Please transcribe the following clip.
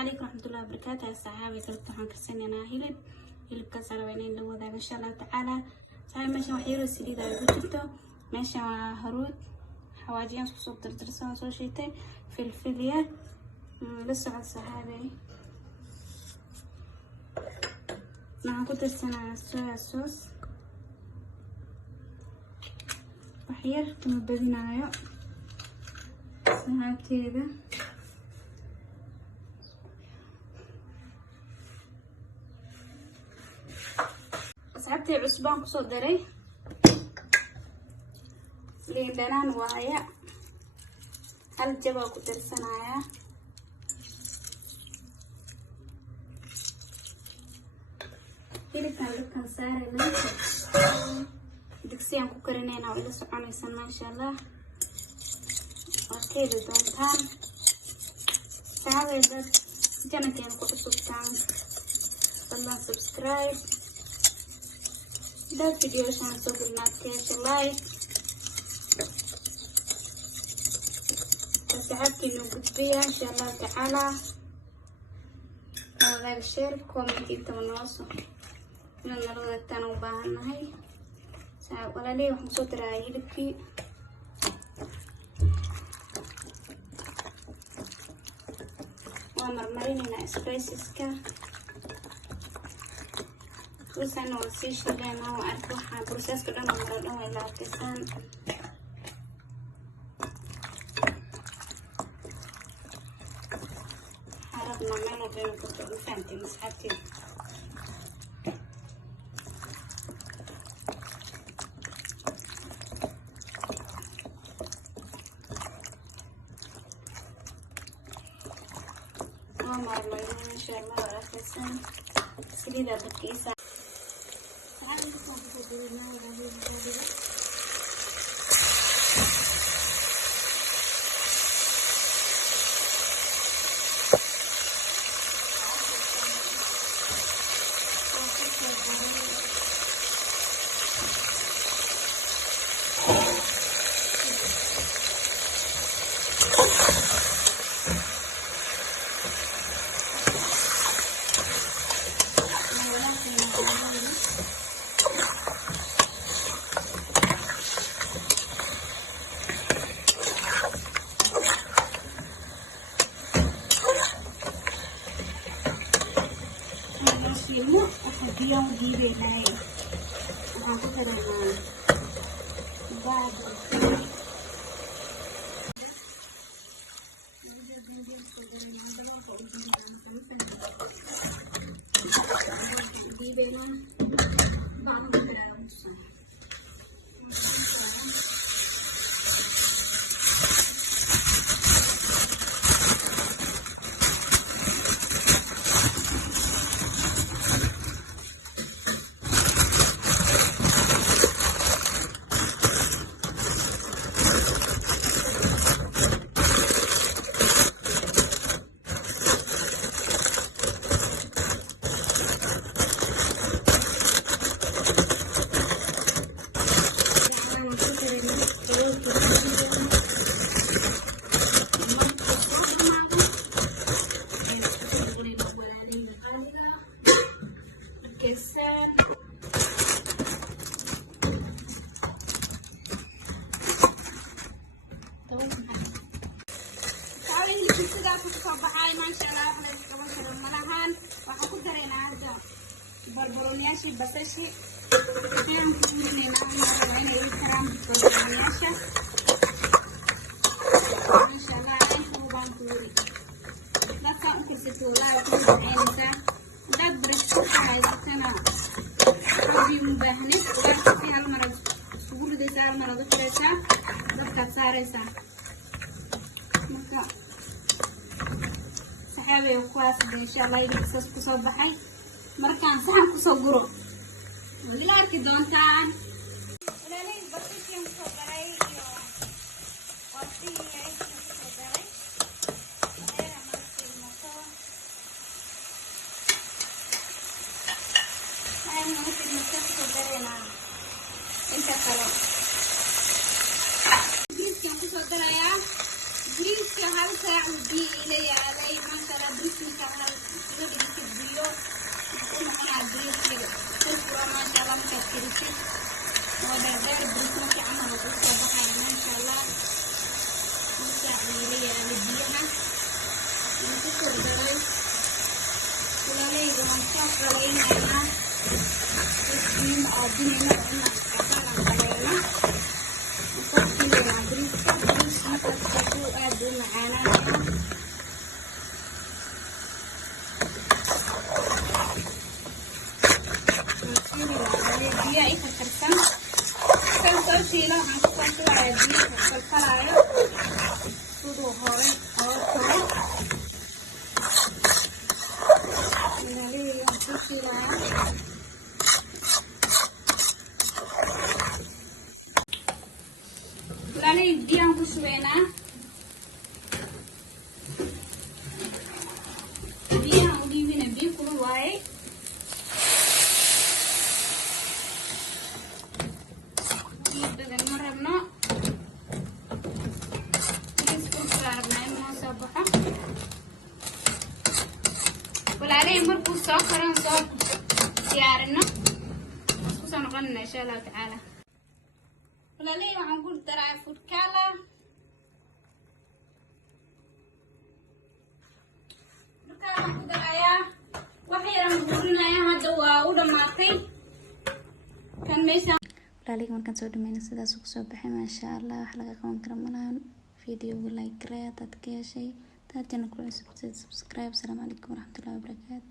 عليكم ورحمة الله وبركاته يا صحابي. قلت waxaan karsanaynaa hilibkaas rabaa in la wadaago insha Allah taala. Saay meeshan wax yar oo saliid ah ku jirto. Meeshan waa haruud xawaajiyan isku soo dardarsan soo shiitay filfil yar la socod saxaabi. Waxaan ku darsanaa soya sauce wax yar kuma badinaayo saxaabteeda. أصحابتي عصبان كسو دري لين دنان وايا هل جبا كدر سنايا هيلي كان لكن سارينا دكسيان كوكرينينا وإلا سعونيسان ما شاء الله وكيدو دونتان تعالي داد جانتين كوكسوبتان والله سبسكرايب ده فيديو عشان اسوي الناس لايك. سحبت انه قلت فيها ان شاء الله تعالى لايك شير كومنت انت من وصف من الرغبة التنوبة هاي ولا ليه وحن صوت رايي لكي ومرمرين هنا اسبريسيسكا بس أنا وسيش لي أنا وأعرف واحد بروسيس كده أنا مرة أول إلى كيسان عرفنا منو بين كتب فهمتي مسحتي مرة إن شاء الله على كيسان سليدة بكيسة. Ilmu yang di belai, aku terima baju. Di belai, baru terus. بربرونياشي بسشي كان كلنا نعمل الكرام بربرونياشة إن شاء الله عليكم وبانكوري لا تأكل ستولا يكون عينك لا برش هذا سنة هذه مباهنة ولا فيها المرض سقول ده صار مرض فريسة رفعت صاريسة مكا صحابي وقواس إن شاء الله يجلس كصباحي مركان صحن كسو غرو ولا arki doontaan walaalay barkeen soo garay iyo waqti ay soo garay ayra markii mato ay markii mato soo garayna inta kale griskan ku soo garaya griska hal saac uu bi ilaa ay ma kala brisnika kartid oo dheer bris markii camal uu soo baxaya maasha allah markaa ciilayaala biyaha inta kordaray walaaleyga waan soo qaleynayaa min aadinayna ina asalan qaleelo qofkiina briska markaas ku aad u macaanaya biya ay karkarsan kan soo shiilo waxaan ku soo shubayaa biyo kalkalaayo siduu horay oo koro walaaleyga waan soo shiilayaa walaaleyga biyaan ku shubeynaa biyahan u dhiibina biyo kula waaye badan ma rabno iskurkaa rabnaa in noo soo baxo walaaley markuu soo karan soo diyaarino isku soo noqonina insha allahu tacaala walaaley waxaan ku daraa food color markaasaan ku darayaa wax yaraan buurinayaa hadda waa u dhamaatay kan meesha walaaliga markaan soo dhameynay sidaas ugu soo baxay maasha allah wax laga qaban kara malahan videoga like gareeya dad ka heshay dad channel ku cusub subscribe. Assalamu calaykum waraxmatullahi wabarakaatu.